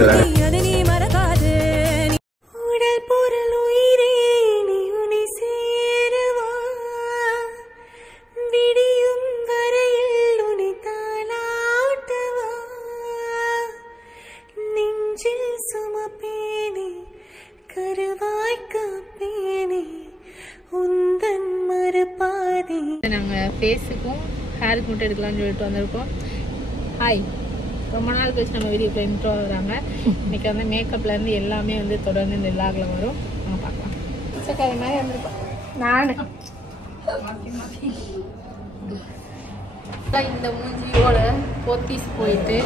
அப்படிங்கிறதாங்க. நாங்கள் ஃபேஸுக்கும் ஹேருக்கு மட்டும் எடுக்கலாம்னு சொல்லிட்டு வந்திருக்கோம். ஹாய், ரொம்ப நாள் கழிச்சு நம்ம வீடியோக்கு இன்ட்ரோ வராங்க. இன்றைக்கி வந்து மேக்கப்லேருந்து எல்லாமே வந்து தொடர்ந்து இந்த விலாகில் வரும். நம்ம பார்க்கலாம். பிச்சைக்காரி மாதிரி வந்திருக்கோம். நான் இந்த மூஞ்சியோட போத்தீஸ் போயிட்டு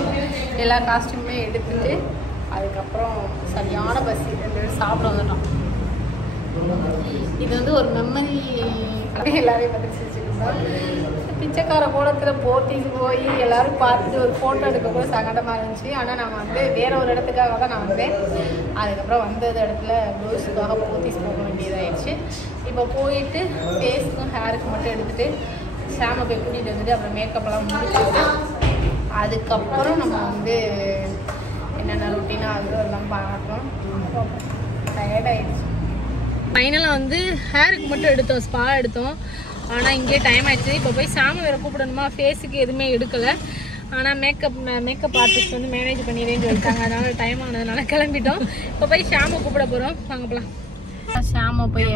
எல்லா காஸ்டியூமே எடுத்துட்டு அதுக்கப்புறம் சரியான பஸ் சாப்பிட வந்துட்டோம். இது வந்து ஒரு மெமரி. எல்லாரையும் பற்றி சிரிச்சுக்கிட்டோம். பிச்சைக்கார கோலத்தில் போத்தீஸ் போய் எல்லோரும் பார்த்துட்டு ஒரு ஃபோட்டோ எடுக்க கூட சங்கடமாக இருந்துச்சு. ஆனால் நான் வந்து வேறு ஒரு இடத்துக்காக தான் நான் வந்தேன். அதுக்கப்புறம் வந்தது இடத்துல ப்ளவுஸுக்காக போத்தீஸ் போக வேண்டியதாகிடுச்சு. இப்போ போயிட்டு ஃபேஸுக்கும் ஹேருக்கு மட்டும் எடுத்துகிட்டு ஷாமை போய் கூட்டிகிட்டு வந்துட்டு அப்புறம் மேக்கப்லாம் முடிச்சுட்டு அதுக்கப்புறம் நம்ம வந்து என்னென்ன ரொட்டீனாக ஆகுதோ அதெல்லாம் பார்க்கணும். டயர்டாகிடுச்சு. ஃபைனலாக வந்து ஹேருக்கு மட்டும் எடுத்தோம், ஸ்பா எடுத்தோம். ஆனால் இங்கே டைம் ஆகிடுச்சு. இப்போ போய் சாமி வேறு கூப்பிடணுமா, ஃபேஸுக்கு எதுவுமே எடுக்கலை. ஆனால் மேக்கப் ஆர்டிஸ்ட் வந்து மேனேஜ் பண்ணிடுறேன்னு சொல்லிட்டாங்க. அதனால் டைம் ஆனதுனால கிளம்பிட்டோம். இப்போ போய் ஷாமை கூப்பிட போகிறோம். வாங்க போகலாம். ஷாமை போய்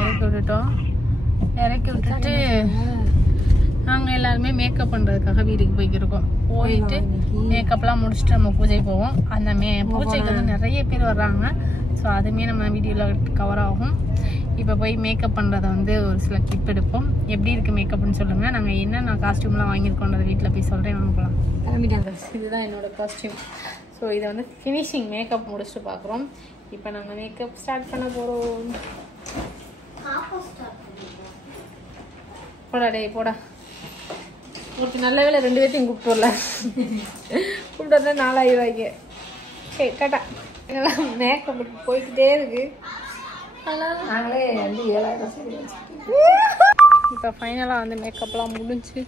இறக்கி விட்டுட்டு நாங்கள் எல்லாருமே மேக்கப் பண்ணுறதுக்காக வீட்டுக்கு போய்க்கிருக்கோம். போயிட்டு மேக்கப்லாம் முடிச்சுட்டு நம்ம பூஜை போவோம். அந்த பூஜைக்கு வந்து நிறைய பேர் வர்றாங்க. ஸோ அதுவுமே நம்ம வீடியோவில் கவர் ஆகும். இப்போ போய் மேக்கப் பண்ணுறதை வந்து ஒரு சில கிளிப் எடுப்போம். எப்படி இருக்குது மேக்கப்னு சொல்லுங்கள். நாங்கள் என்னென்ன காஸ்டியூம்லாம் வாங்கியிருக்கோன்றதை வீட்டில் போய் சொல்கிறேன். வாங்கலாம். கிளம்பிட்டாங்க. இதுதான் என்னோடய காஸ்டியூம். ஸோ இதை வந்து ஃபினிஷிங் மேக்கப் முடிச்சுட்டு பார்க்குறோம். இப்போ நாங்கள் மேக்கப் ஸ்டார்ட் பண்ண போகிறோம். போடா டே போடா. ஒரு நல்ல வேலை 2 பேர்த்தையும் கூப்பிட்டு வரல. கூப்பிட்டு வந்தா 4000 ரூபாய்க்கு. சரி கேட்டா எல்லாம் மேக்கப் போய்கிட்டே இருக்கு. நாங்களே வந்து 7000 சரி. இப்போ ஃபைனலாக வந்து மேக்கப்லாம் முடிஞ்சு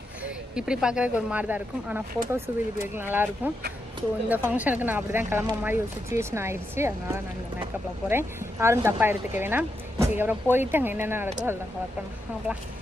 இப்படி பார்க்குறதுக்கு ஒரு மாதிரி தான் இருக்கும். ஆனால் ஃபோட்டோஸ் வீடியோக்கு நல்லாயிருக்கும். ஸோ இந்த ஃபங்க்ஷனுக்கு நான் அப்படி தான் கிளம்ப மாதிரி ஒரு சுச்சுவேஷன் ஆகிடுச்சு. அதனால் நான் இந்த மேக்கப்பில் போகிறேன். யாரும் தப்பாக எடுத்துக்க வேணாம். இதுக்கப்புறம் போயிட்டு அங்கே என்னென்ன நடக்குதோ அதெல்லாம் கவர் பண்ணணும். பார்க்கலாம்.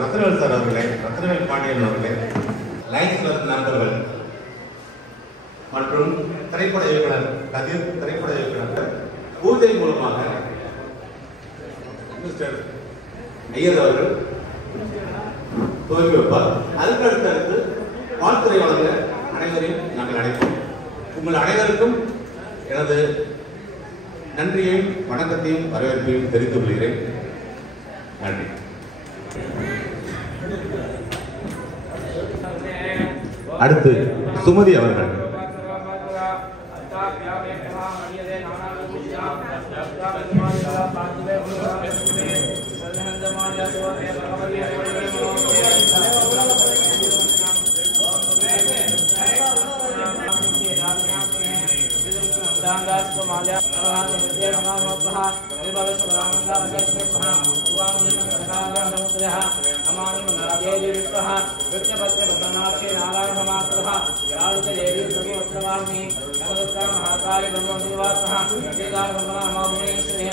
ரத்னவேல் சார் அவர்களே, ரத்னவேல் பாண்டியன் அவர்களே, லைன்ஸ் நண்பர்கள் மற்றும் திரைப்பட இயக்குனர் கதிர், திரைப்பட இயக்குனர் பூஜை மூலமாக மிஸ்டர் ஐயர் அவர்கள் துவங்கி வைப்பார். அதுக்கு அடுத்தடுத்து வாழ்த்துறை வழங்க அனைவரையும் நாங்கள் அழைப்போம். உங்கள் அனைவருக்கும் எனது நன்றியையும் வணக்கத்தையும் வரவேற்பையும் தெரிவித்துக் கொள்கிறேன். நன்றி. அடுத்து சுமதி அவர்கள்.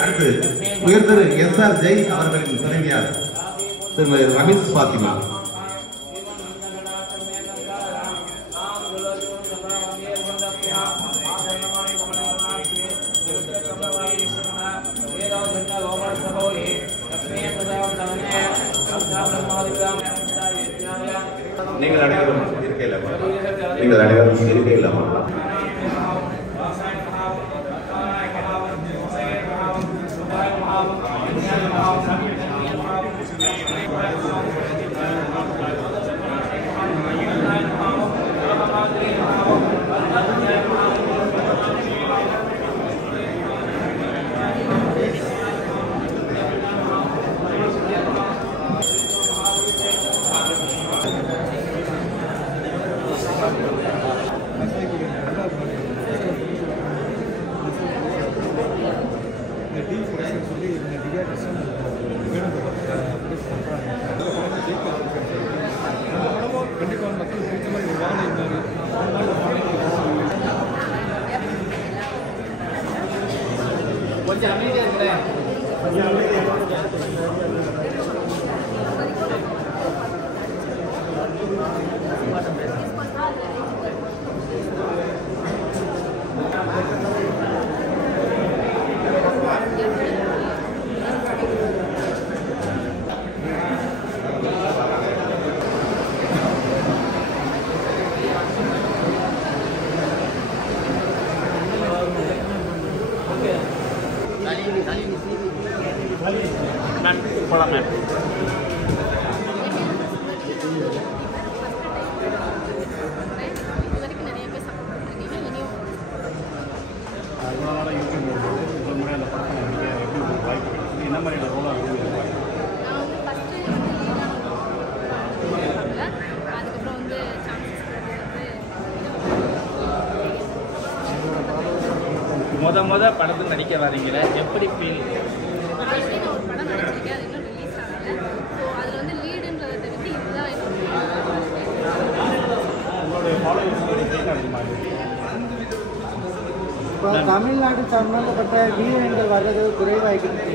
அடுத்து உயர்திரு எஸ்.ஆர். ஜெய் அவர்களின் துணைவியார் திருமதி ரமீஸ் பாத்திமா. நீங்கள் அனைவரும் இருக்கையில் நீங்கள் அனைவரும் இருக்கையில் கொஞ்சம் அமைதியாக இருக்கிறேன். மேம் போகலாம் மேம். அதனால யூடியூப் இந்த முறை அந்த படத்தை நடிக்க எப்படி உங்களுக்கு வாய்ப்பு கிடைக்குது? என்ன மாதிரியான ரோலாக இருக்குது? முத படத்தில் நடிக்க வரீங்களே, எப்படி ஃபீல்? ஆல்ரெடி நான் ஒரு படம் நடிச்சிருக்கேன், அது இன்னும் ரிலீஸ் ஆகலை. ஸோ அதில் வந்து லீடுன்றதை தவிர்த்து இதுதான் உங்களுடைய ஃபாலோவர்ஸ் அதிகமாக இருக்குது. இப்போ தமிழ்நாடு சம்பந்தப்பட்ட வீரர்கள் வர்றது குறைவாகிட்டு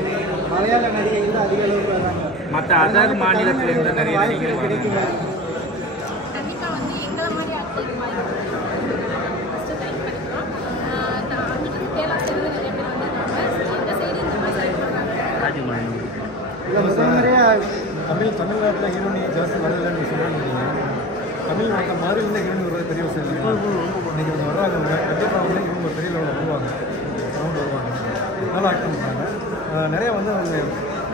மலையாள நடிகைகள் அதிக அளவுக்கு வர்றாங்க. மற்ற அதர் மாநிலத்திலிருந்து நிறைய நடிகர்கள் கிடைக்குங்க. கண்டிப்பாக வந்து எங்களை மாதிரி ஆட்களுக்கு வாய்ப்பு ஃபஸ்ட்டு லைக் பண்ணிக்கிறோம். அங்கிட்டு கேரளா சைடு நிறைய பேர் வந்திருக்காங்க. இந்த சைடு இந்த மாதிரி சைடு பண்ணுறாங்க. இல்லை நிறைய தமிழ்நாட்டில் ஹீரோனி ஜாஸ்தி வரலன்னு சொல்லுவாங்க. தமிழ்நாட்டில் மாதிரி இந்த ஹீரோனி ஒரு பெரிய விஷயம் இல்லை. இன்றைக்கி அவங்க வர்றாங்க, கண்டிப்பாக வந்து இவங்க பெரிய லெவலில் வருவாங்க, சவுண்ட் வருவாங்க, நல்லா ஆக்ட் பண்ணுறாங்க. நிறையா வந்து அவங்க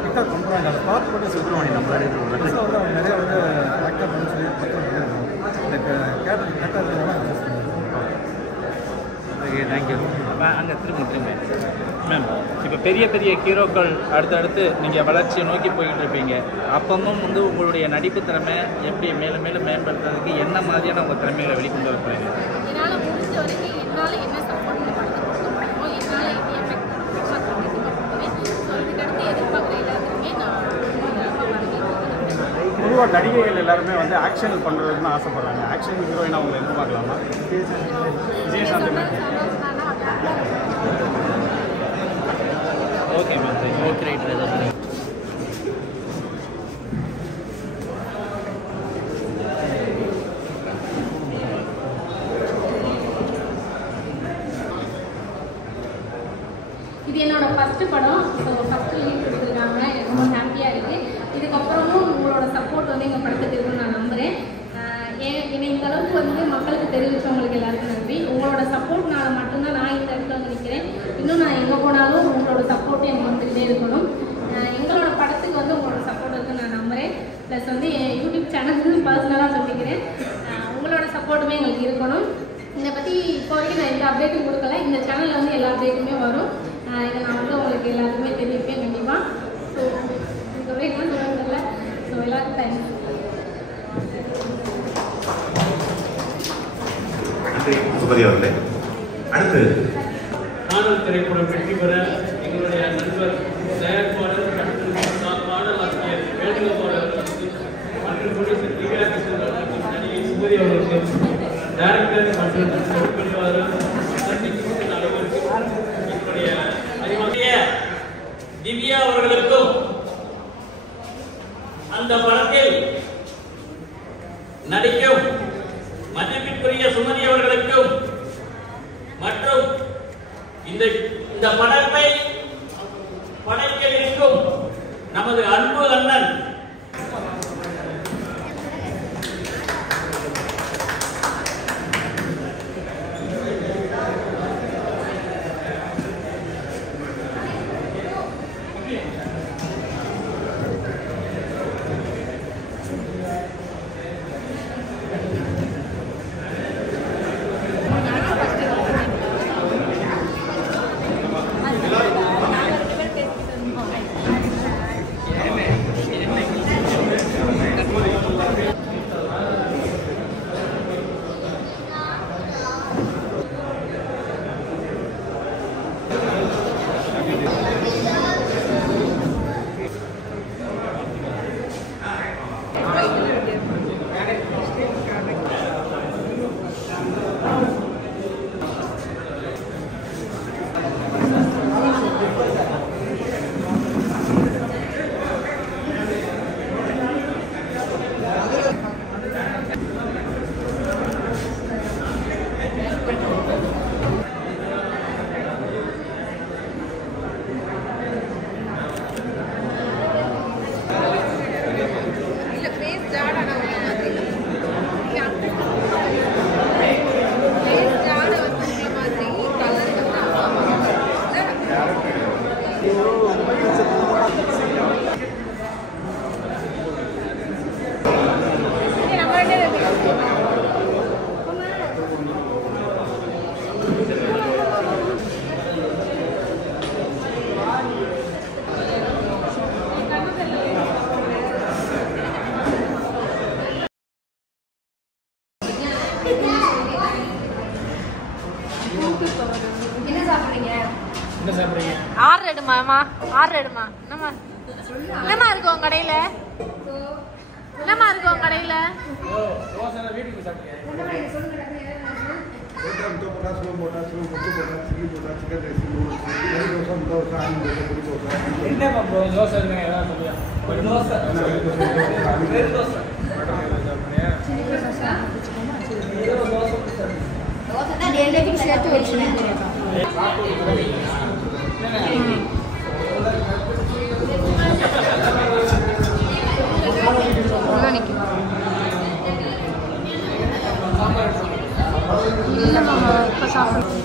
டிக்டாக் பண்ணுறாங்க, அதை பார்த்து மட்டும் சொல்லுவாங்க. நம்மளால வந்து அவங்க நிறையா வந்து ஆக்டாக பண்ணி சொல்லி இந்த கேரக்டர் கரெக்டாக. Okay, thank you. அங்கே திரும்ப மேம், இப்போ பெரிய பெரிய ஹீரோக்கள் அடுத்தடுத்து நீங்கள் வளர்ச்சியை நோக்கி போய்கிட்டு இருப்பீங்க. அப்பவும் வந்து உங்களுடைய நடிப்பு திறமை எப்படி மேலும் மேலும் மேம்படுத்துறதுக்கு என்ன மாதிரியான உங்கள் திறமைகளை வெளிக்கொண்டு வரப்படுறீங்க? என்னால் முடிஞ்ச வரைக்கும் என்னால் என்ன சப்போர்ட் இந்த படத்துக்கு கொடுக்க முடியுமோ, என்னால் எப்படி எஃபெக்ட் பண்ண முடியுமோ அதை கண்டிப்பாக பண்ணுவேன். ஸோ இதுக்கடுத்து எதிர்பார்க்குற எல்லாத்துக்குமே நான் பொதுவாக நடிகைகள் எல்லாருமே வந்து ஆக்ஷன் பண்ணுறதுக்கு தான் ஆசைப்படுறாங்க. ஆக்ஷன் ஹீரோயினாக அவங்க எதிர்பார்க்கலாமா? Vijayashanti. Okay ma'am, okay right. இது என்னோட ஃபஸ்ட்டு படம். ஸோ ஃபஸ்ட்டு லீவ் கொடுத்துருக்காங்க, எனக்கு ரொம்ப ஹாப்பியாக இருக்குது. இதுக்கப்புறமும் உங்களோட சப்போர்ட் வந்து எங்கள் படத்துக்கு இருக்குன்னு நான் நம்புகிறேன். என்னை இந்த அளவுக்கு வந்து மக்களுக்கு தெரிவித்தவங்களுக்கு எல்லாருக்கும் நன்றி. உங்களோட சப்போர்ட்னால மட்டும்தான் நான் இந்த இடத்துல வந்து நிற்கிறேன். இன்னும் நான் எங்கே போனாலும் உங்களோட சப்போர்ட் எனக்கு வந்துக்கிட்டே இருக்கணும். எங்களோட படத்துக்கு வந்து உங்களோட சப்போர்ட் இருக்குன்னு நான் நம்புகிறேன். ப்ளஸ் வந்து என் யூடியூப் சேனலுக்கு பர்சனலாக சொல்லிக்கிறேன், உங்களோட சப்போர்ட்டுமே எங்களுக்கு இருக்கணும். இதை பற்றி இப்போ வரைக்கும் நான் எந்த அப்டேட்டும் கொடுக்கல. இந்த சேனலில் வந்து எல்லா அப்டேட்டுமே வரும். இதை நான் வந்து உங்களுக்கு எல்லாருக்குமே தெரிவிப்பேன் கண்டிப்பாக. ஸோ இதுக்கப்புறம் என்ன சொல்லுறதில்ல. ஸோ எல்லாருக்கும் தேங்க்ஸ். சுபதி அவர்களே, அடுத்து காதல் திரைப்படம் வெற்றி பெற எங்களுடைய நண்பர் தயாரிப்பாளர் பாடல் ஆசிரியர் வேணுகோபால் மற்றும் ப்ரொடியூசர் திவ்யா கிருஷ்ணன் மற்றும் நடிகை சுபதி அவர்களுக்கு, டைரக்டர் மற்றும் ஒளிப்பதிவாளர் அனைவருக்கும் என்னுடைய அறிமுக திவ்யா அவர்களுக்கும் அந்த படத்தில் நடிக்கும் மதிப்பிற்குரிய சுமதி அவர்களுக்கும் மற்றும் இந்த படத்தை படைக்க இருக்கும் நமது அன்பு அண்ணன் என்ன சாப்பிட்றீங்க? ஆர்டர் எடுமாம்மா, ஆர்டர் எடுமா. என்னம்மா என்னம்மா இருக்கு உங்க கடையில? என்னம்மா இருக்கு உங்க கடையில? தோசை வீட்டுக்கு சாப்பிட்டேன். என்ன ப்ரோ தோசை இருக்குங்க ஏதாவது சொல்லுங்க. ஒரு தோசை சேர்த்து வச்சு இப்போ சாப்பிடுவோம்.